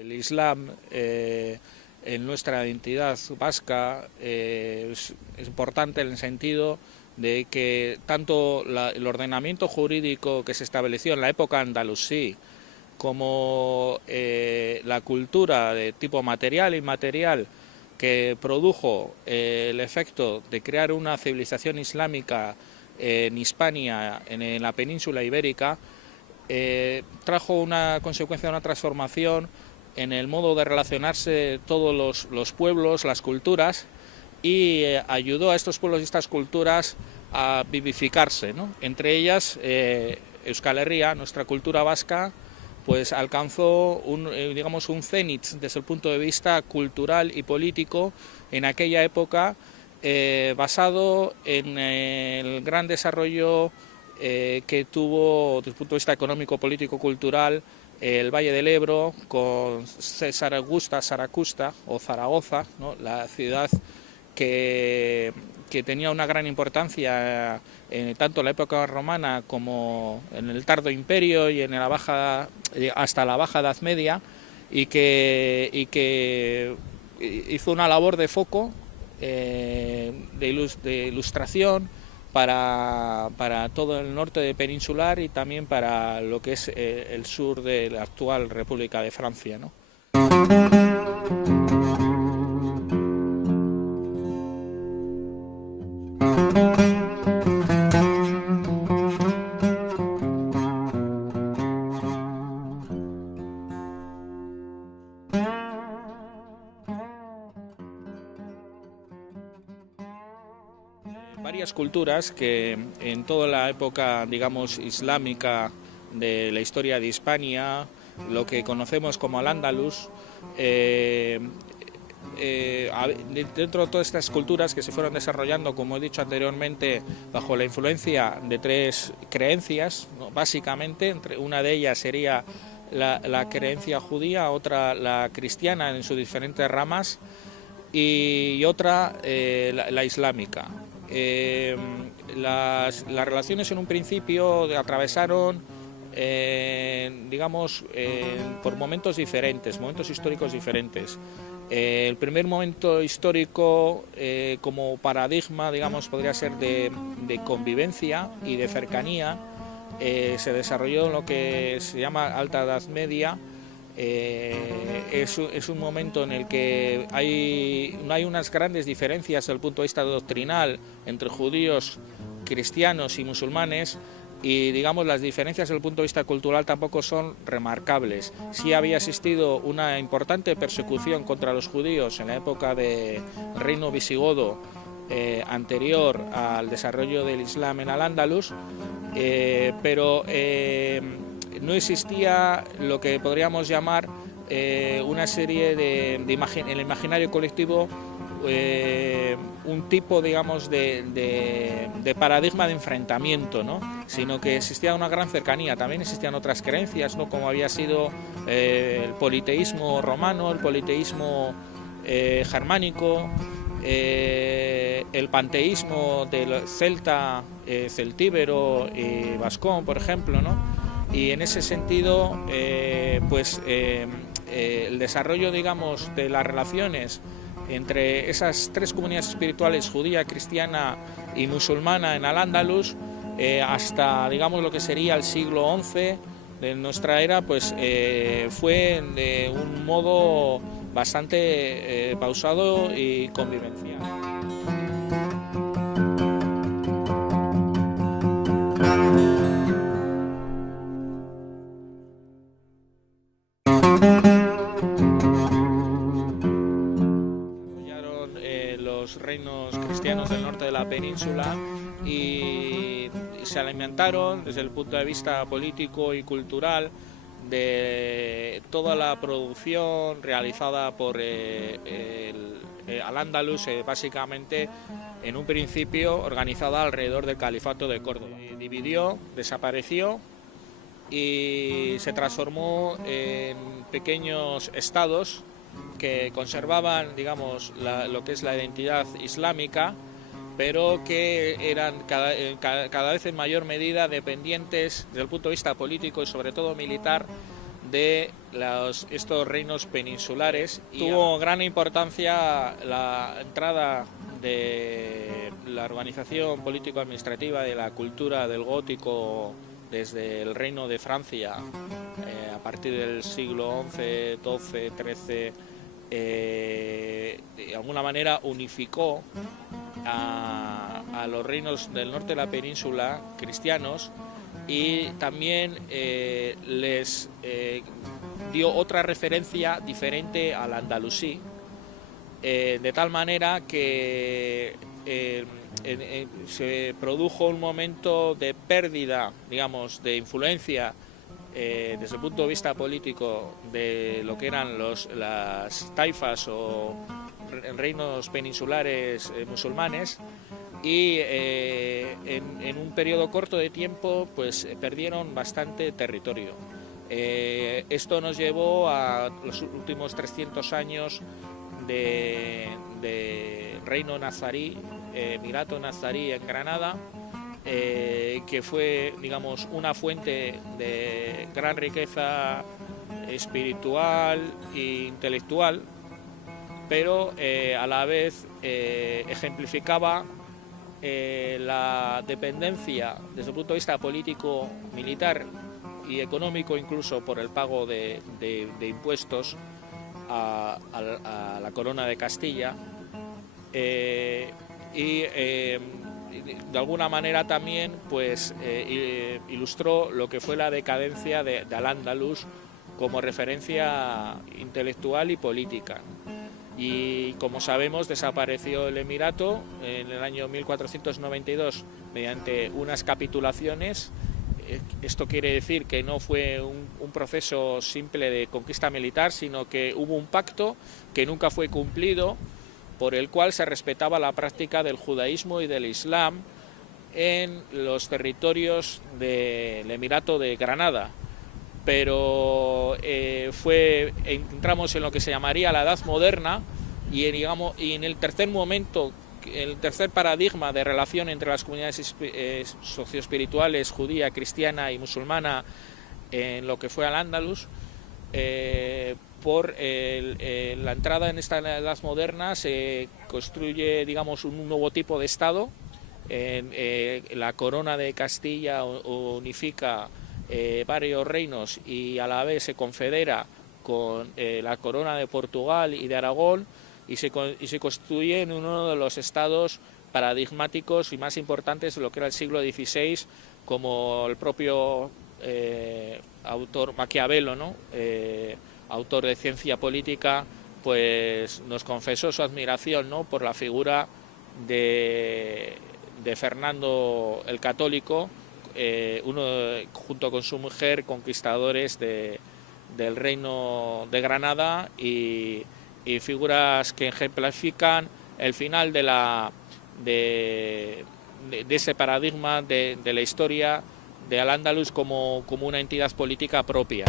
El Islam en nuestra identidad vasca es importante en el sentido de que tanto el ordenamiento jurídico que se estableció en la época andalusí como la cultura de tipo material e inmaterial que produjo el efecto de crear una civilización islámica en Hispania, en la península ibérica, trajo una consecuencia, una transformación en el modo de relacionarse todos los pueblos, las culturas, y ayudó a estos pueblos y estas culturas a vivificarse, ¿no? Entre ellas, Euskal Herria, nuestra cultura vasca, pues alcanzó digamos un cenit desde el punto de vista cultural y político en aquella época, basado en el gran desarrollo que tuvo desde el punto de vista económico, político, cultural, el Valle del Ebro, con Saracusta o Zaragoza, ¿no? La ciudad que tenía una gran importancia tanto en la época romana como en el Tardo Imperio y en la hasta la Baja Edad Media, y que hizo una labor de foco, de ilustración para todo el norte peninsular y también para lo que es el sur de la actual República de Francia, ¿no? Varias culturas que en toda la época, digamos, islámica de la historia de Hispania, lo que conocemos como Al-Ándalus, dentro de todas estas culturas que se fueron desarrollando, como he dicho anteriormente, bajo la influencia de tres creencias, ¿no? Básicamente, una de ellas sería la creencia judía, otra la cristiana en sus diferentes ramas y otra la islámica. Las relaciones en un principio atravesaron, digamos, por momentos diferentes, momentos históricos diferentes. El primer momento histórico como paradigma, digamos, podría ser de convivencia y de cercanía, se desarrolló en lo que se llama Alta Edad Media. Es un momento en el que no hay unas grandes diferencias desde el punto de vista doctrinal entre judíos, cristianos y musulmanes, y digamos las diferencias desde el punto de vista cultural tampoco son remarcables. Sí había existido una importante persecución contra los judíos en la época del reino visigodo anterior al desarrollo del Islam en Al-Ándalus, pero no existía lo que podríamos llamar una serie en el imaginario colectivo, un tipo, digamos, de paradigma de enfrentamiento, ¿no? Sino que existía una gran cercanía. También existían otras creencias, ¿no? Como había sido el politeísmo romano, el politeísmo germánico, el panteísmo del celta, celtíbero y vascón, por ejemplo, ¿no? Y en ese sentido, el desarrollo, digamos, de las relaciones entre esas tres comunidades espirituales, judía, cristiana y musulmana en Al-Ándalus, hasta, digamos, lo que sería el siglo XI de nuestra era, pues fue de un modo bastante pausado y convivencial. Los reinos cristianos del norte de la península y se alimentaron desde el punto de vista político y cultural de toda la producción realizada por al-Ándalus, básicamente en un principio organizada alrededor del Califato de Córdoba. Dividió, desapareció y se transformó en pequeños estados que conservaban, digamos, lo que es la identidad islámica, pero que eran cada vez en mayor medida dependientes desde el punto de vista político y sobre todo militar de estos reinos peninsulares. Tuvo gran importancia la entrada de la organización político-administrativa de la cultura del gótico desde el Reino de Francia a partir del siglo XI, XII, XIII. De alguna manera unificó a los reinos del norte de la península cristianos y también les dio otra referencia diferente al andalusí, de tal manera que se produjo un momento de pérdida, digamos, de influencia desde el punto de vista político de lo que eran las taifas o reinos peninsulares musulmanes, y en un periodo corto de tiempo pues perdieron bastante territorio. Esto nos llevó a los últimos 300 años de reino nazarí, Emirato Nazarí en Granada, que fue, digamos, una fuente de gran riqueza espiritual e intelectual, pero a la vez ejemplificaba la dependencia desde el punto de vista político, militar y económico, incluso por el pago de impuestos a la corona de Castilla, y de alguna manera también pues ilustró lo que fue la decadencia de Al-Ándalus como referencia intelectual y política. Y como sabemos, desapareció el Emirato en el año 1492 mediante unas capitulaciones. Esto quiere decir que no fue un proceso simple de conquista militar, sino que hubo un pacto que nunca fue cumplido, por el cual se respetaba la práctica del judaísmo y del islam en los territorios del Emirato de Granada. Pero entramos en lo que se llamaría la Edad Moderna y en el tercer momento, el tercer paradigma de relación entre las comunidades socioespirituales judía, cristiana y musulmana en lo que fue Al-Ándalus. Por la entrada en esta Edad Moderna se construye, digamos, un nuevo tipo de Estado. La corona de Castilla unifica varios reinos y a la vez se confedera con la corona de Portugal y de Aragón y se constituye en uno de los estados paradigmáticos y más importantes de lo que era el siglo XVI, como el propio autor Maquiavelo, ¿no? Autor de Ciencia Política, pues nos confesó su admiración, ¿no?, por la figura de Fernando el Católico, junto con su mujer, conquistadores del reino de Granada, y figuras que ejemplifican el final de ese paradigma de la historia de Al-Ándalus como una entidad política propia.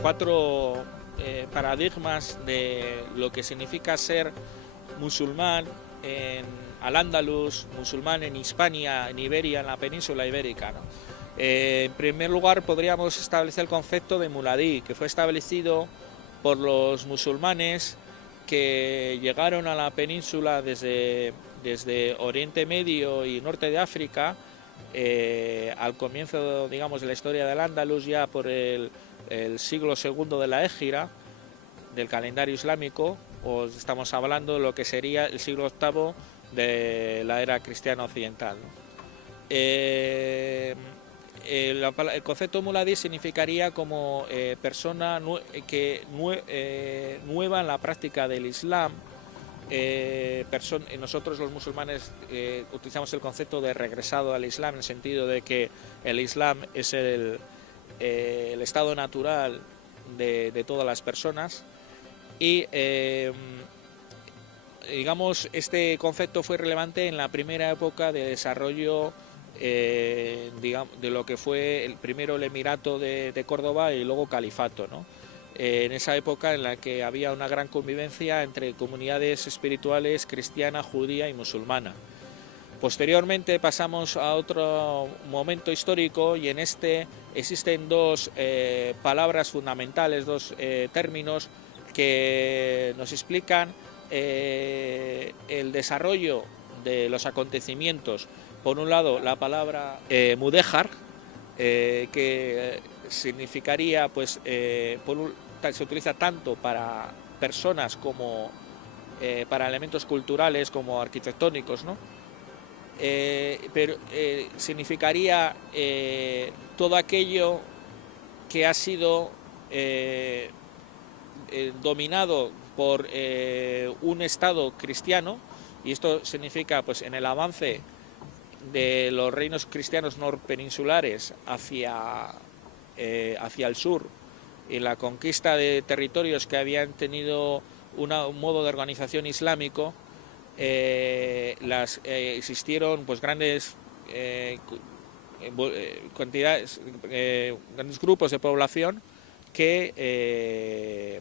Cuatro paradigmas de lo que significa ser musulmán en Al-Ándalus, musulmán en Hispania, en Iberia, en la península ibérica, ¿no? En primer lugar, podríamos establecer el concepto de muladí, que fue establecido por los musulmanes que llegaron a la península desde Oriente Medio y norte de África al comienzo, digamos, de la historia del Al-Ándalus, ya por el siglo II de la Égira, del calendario islámico, o estamos hablando de lo que sería el siglo VIII de la era cristiana occidental, ¿no? el concepto muladí significaría como persona nueva en la práctica del Islam. Nosotros los musulmanes utilizamos el concepto de regresado al Islam, en el sentido de que el Islam es el estado natural de todas las personas, y digamos, este concepto fue relevante en la primera época de desarrollo digamos, de lo que fue primero el Emirato de Córdoba y luego Califato, ¿no? En esa época en la que había una gran convivencia entre comunidades espirituales cristiana, judía y musulmana. Posteriormente pasamos a otro momento histórico, y en este existen dos palabras fundamentales, dos términos que nos explican el desarrollo de los acontecimientos. Por un lado, la palabra mudéjar, que significaría, pues, se utiliza tanto para personas como para elementos culturales como arquitectónicos, ¿no? Pero significaría todo aquello que ha sido dominado por un Estado cristiano, y esto significa, pues, en el avance de los reinos cristianos norpeninsulares hacia el sur, y la conquista de territorios que habían tenido un modo de organización islámico. Existieron, pues, grandes grandes grupos de población que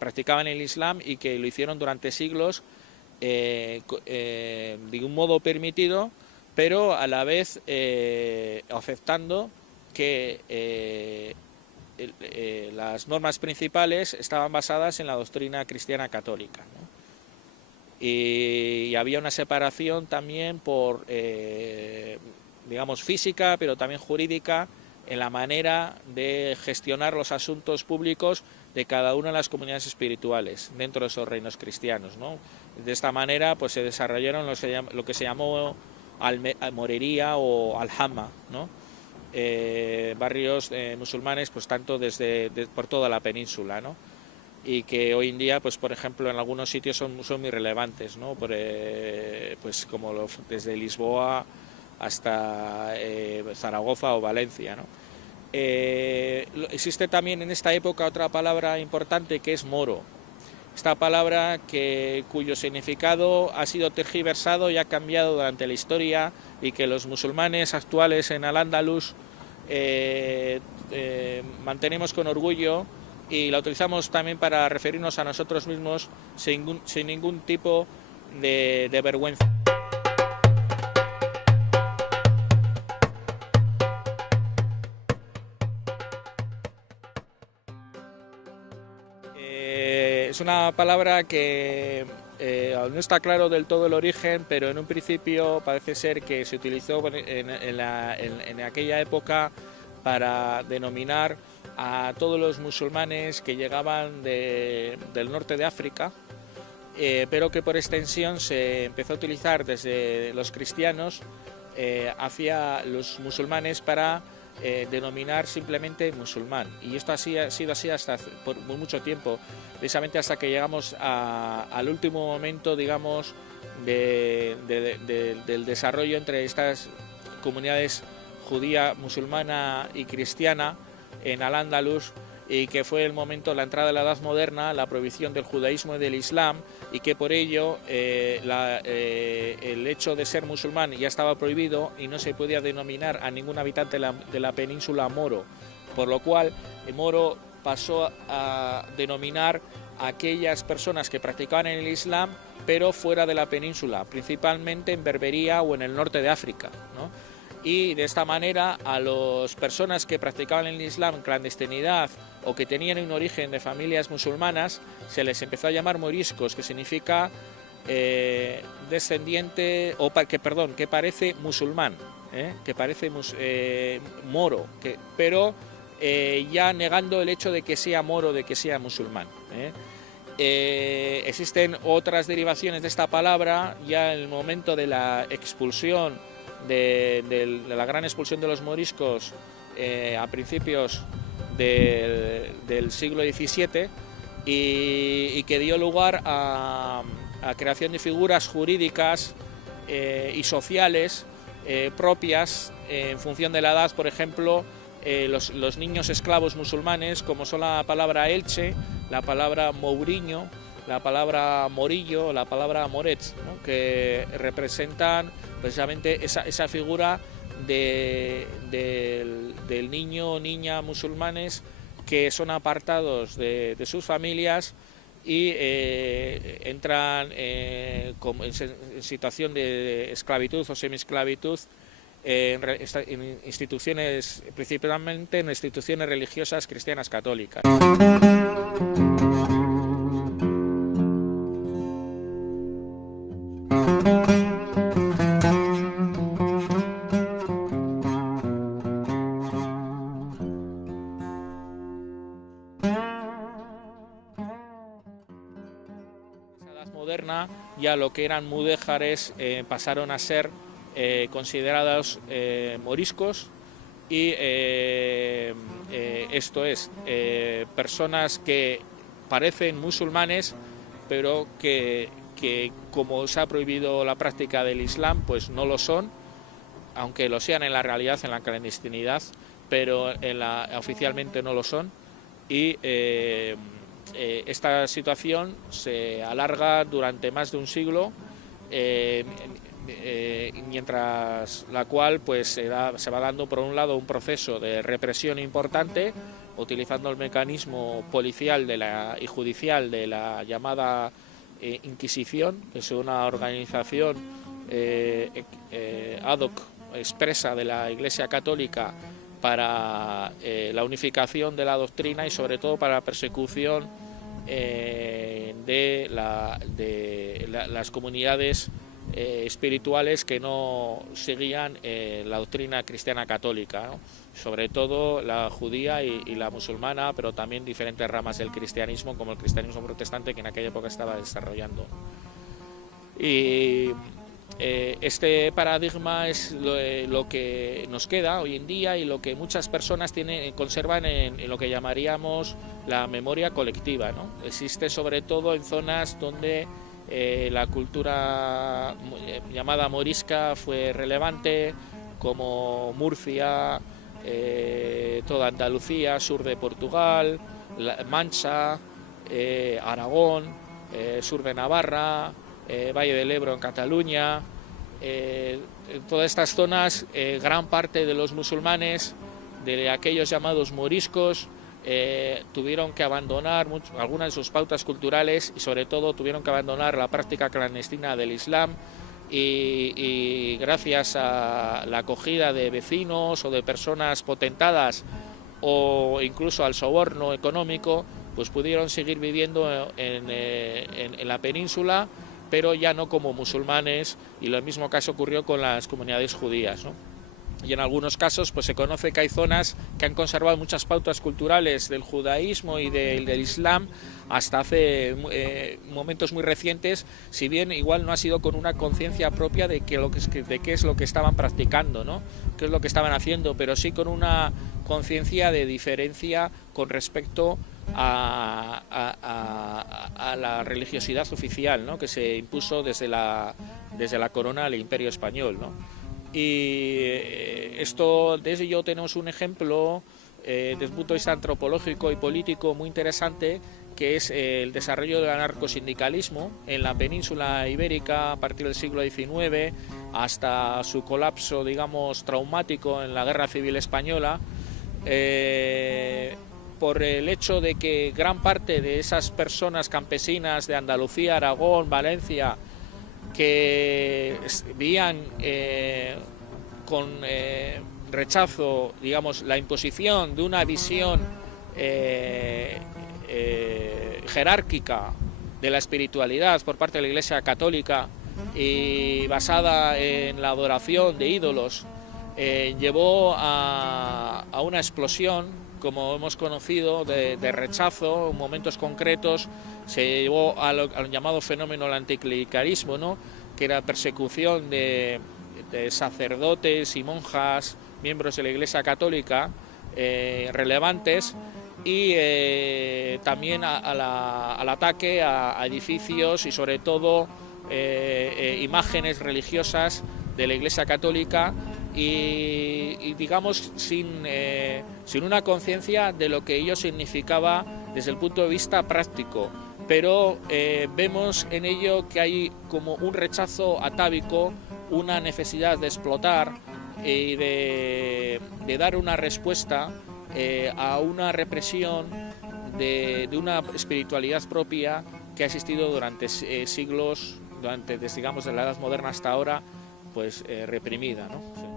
practicaban el Islam, y que lo hicieron durante siglos de un modo permitido, pero a la vez aceptando que las normas principales estaban basadas en la doctrina cristiana católica, ¿no? Y había una separación también por, digamos, física, pero también jurídica, en la manera de gestionar los asuntos públicos de cada una de las comunidades espirituales dentro de esos reinos cristianos, ¿no? De esta manera, pues, se desarrollaron lo que se llamó morería o aljama, ¿no? Barrios musulmanes, pues, tanto por toda la península, ¿no? Y que hoy en día, pues, por ejemplo, en algunos sitios son muy relevantes, ¿no? Pues como desde Lisboa hasta Zaragoza o Valencia, ¿no? Existe también en esta época otra palabra importante, que es moro. Esta palabra, cuyo significado ha sido tergiversado y ha cambiado durante la historia, y que los musulmanes actuales en Al-Ándalus mantenemos con orgullo, y la utilizamos también para referirnos a nosotros mismos sin ningún tipo de vergüenza. Es una palabra que no está claro del todo el origen, pero en un principio parece ser que se utilizó en aquella época para denominar a todos los musulmanes que llegaban del norte de África, pero que por extensión se empezó a utilizar desde los cristianos hacia los musulmanes para denominar simplemente musulmán. Y esto ha sido así por mucho tiempo, precisamente hasta que llegamos al último momento, digamos, del desarrollo entre estas comunidades judía, musulmana y cristiana en Al-Ándalus, y que fue el momento de la entrada de la Edad Moderna, la prohibición del judaísmo y del Islam, y que por ello el hecho de ser musulmán ya estaba prohibido y no se podía denominar a ningún habitante de la península moro, por lo cual el moro pasó a denominar a aquellas personas que practicaban el Islam pero fuera de la península, principalmente en Berbería o en el norte de África, ¿no? Y de esta manera a las personas que practicaban el Islam en clandestinidad o que tenían un origen de familias musulmanas se les empezó a llamar moriscos, que significa descendiente, que parece musulmán, que parece moro, pero ya negando el hecho de que sea moro, de que sea musulmán. Existen otras derivaciones de esta palabra ya en el momento de la expulsión de la gran expulsión de los moriscos a principios del siglo XVII y que dio lugar a creación de figuras jurídicas y sociales propias en función de la edad. Por ejemplo, los niños esclavos musulmanes, como son la palabra elche, la palabra mourinho, la palabra morillo, la palabra moret, ¿no?, que representan precisamente esa figura del niño o niña musulmanes que son apartados de sus familias y entran en situación de esclavitud o semiesclavitud en instituciones, principalmente en instituciones religiosas cristianas católicas. Moderna, ya lo que eran mudéjares pasaron a ser considerados moriscos y esto es, personas que parecen musulmanes pero que como se ha prohibido la práctica del Islam, pues no lo son, aunque lo sean en la realidad, en la clandestinidad, pero oficialmente no lo son. Y esta situación se alarga durante más de un siglo, mientras la cual pues se va dando por un lado un proceso de represión importante, utilizando el mecanismo policial y judicial de la llamada Inquisición, que es una organización ad hoc expresa de la Iglesia Católica para la unificación de la doctrina y sobre todo para la persecución de las comunidades espirituales que no seguían la doctrina cristiana católica, ¿no?, sobre todo la judía y la musulmana, pero también diferentes ramas del cristianismo, como el cristianismo protestante, que en aquella época estaba desarrollando. Y este paradigma es lo que nos queda hoy en día y lo que muchas personas conservan en lo que llamaríamos la memoria colectiva, ¿no? Existe sobre todo en zonas donde la cultura llamada morisca fue relevante, como Murcia, toda Andalucía, sur de Portugal, Mancha, Aragón, sur de Navarra, Valle del Ebro en Cataluña. En todas estas zonas, gran parte de los musulmanes, de aquellos llamados moriscos, tuvieron que abandonar algunas de sus pautas culturales y sobre todo tuvieron que abandonar la práctica clandestina del Islam y gracias a la acogida de vecinos o de personas potentadas o incluso al soborno económico, pues pudieron seguir viviendo en la península, pero ya no como musulmanes, y lo mismo caso ocurrió con las comunidades judías, ¿no? Y en algunos casos pues se conoce que hay zonas que han conservado muchas pautas culturales del judaísmo y del Islam hasta hace momentos muy recientes, si bien igual no ha sido con una conciencia propia de qué es lo que estaban practicando, ¿no?, qué es lo que estaban haciendo, pero sí con una conciencia de diferencia con respecto a la religiosidad oficial, ¿no?, que se impuso desde la corona del Imperio Español, ¿no? Y desde ello tenemos un ejemplo desde un punto de vista antropológico y político muy interesante, que es el desarrollo del anarcosindicalismo en la península ibérica a partir del siglo XIX hasta su colapso, digamos, traumático en la Guerra Civil Española, por el hecho de que gran parte de esas personas campesinas de Andalucía, Aragón, Valencia, que veían con rechazo, digamos, la imposición de una visión jerárquica de la espiritualidad por parte de la Iglesia Católica y basada en la adoración de ídolos, llevó a una explosión, como hemos conocido, de rechazo. En momentos concretos se llevó al llamado fenómeno del anticlericalismo, ¿no?, que era persecución de de sacerdotes y monjas, miembros de la Iglesia Católica, relevantes, y también al ataque a edificios y sobre todo imágenes religiosas de la Iglesia Católica y digamos sin una conciencia de lo que ello significaba desde el punto de vista práctico, pero vemos en ello que hay como un rechazo atávico, una necesidad de explotar y de dar una respuesta a una represión de una espiritualidad propia que ha existido durante siglos, desde, digamos, de la Edad Moderna hasta ahora, pues reprimida, ¿no?